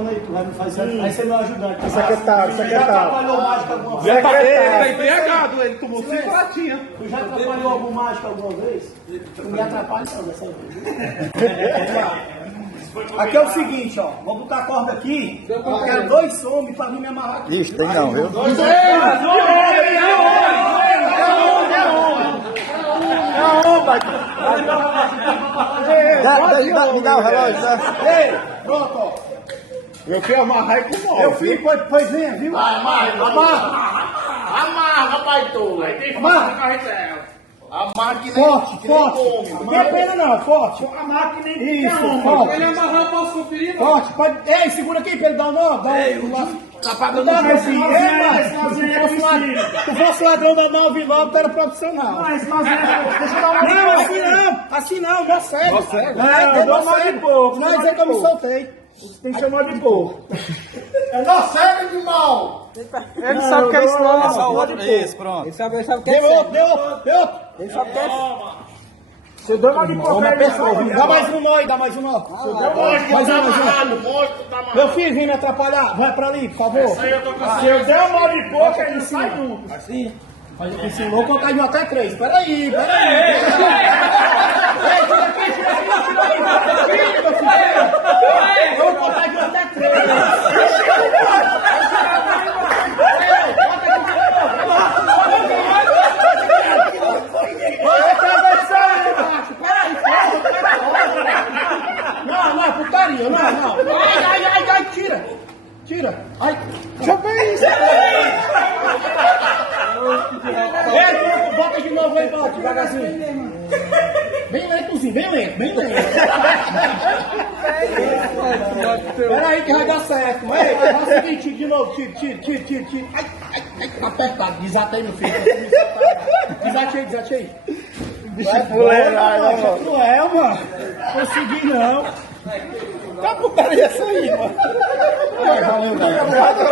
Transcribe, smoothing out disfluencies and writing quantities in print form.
falando aí, tu vai me fazer. Aí você é meu ajudante. Secretário. Já atrapalhou mágica alguma vez? Ele tá embriagado, ele tomou 5 latinhas. Tu já atrapalhou alguma mágica alguma vez? Tu me atrapalha não dessa vez. Aqui é o seguinte, ó. Vou botar a corda aqui. Eu quero 2 homens pra vir me amarrar aqui. Ixi, tem não, viu? Me dá o relógio, né? Ei, pronto, ó. Eu quero amarrar e com Meu filho, pois venha, viu? Amarra, baitola. Amarra. Amarra que nem Forte. Não tem pena não, forte. Amarra que nem Isso, forte. Ele amarrar, eu posso conferir? Forte, pode. Ei, segura aqui pra ele dar um nó. Dá um. Tá pagando Dá, meu esse filho. Se fosse ladrão da 99, tu era profissional. Mas, deixa eu dar uma Não, assim não, dá certo. Eu dou mal de pouco. Não é dizer que eu me soltei. Tem que chamar de pouco. É nó cego de mal. Ele sabe o que é isso, não. É só o outro. Isso, pronto. Ele sabe o que é isso. Deu outro. Ele sabe o que é isso. Você deu mal de pouco. Homem pessoa, dá mais um nó aí, dá mais um nó. Mais um. Meu filho, vem me atrapalhar. Vai pra ali, por favor. Se eu der mal de pouco, ele sai junto. Assim. Faz aqui assim, vou contar de 1 até 3. Peraí. Ei, tira aqui. Vou contar de 1 até 3. Não, putaria, não. Ai, tira. Ai, deixa eu ver isso. Ei, bota de novo aí, bota, devagarzinho. Bem lentozinho, bem lento. Peraí que vai dar certo. Ei, faz o seguinte, de novo, tira. Ai, apertado, desatei, meu filho. Desatei. Bicho fuleiro, Cruel, mano. Consegui não. Tá putaria essa aí, mano. Valeu, velho.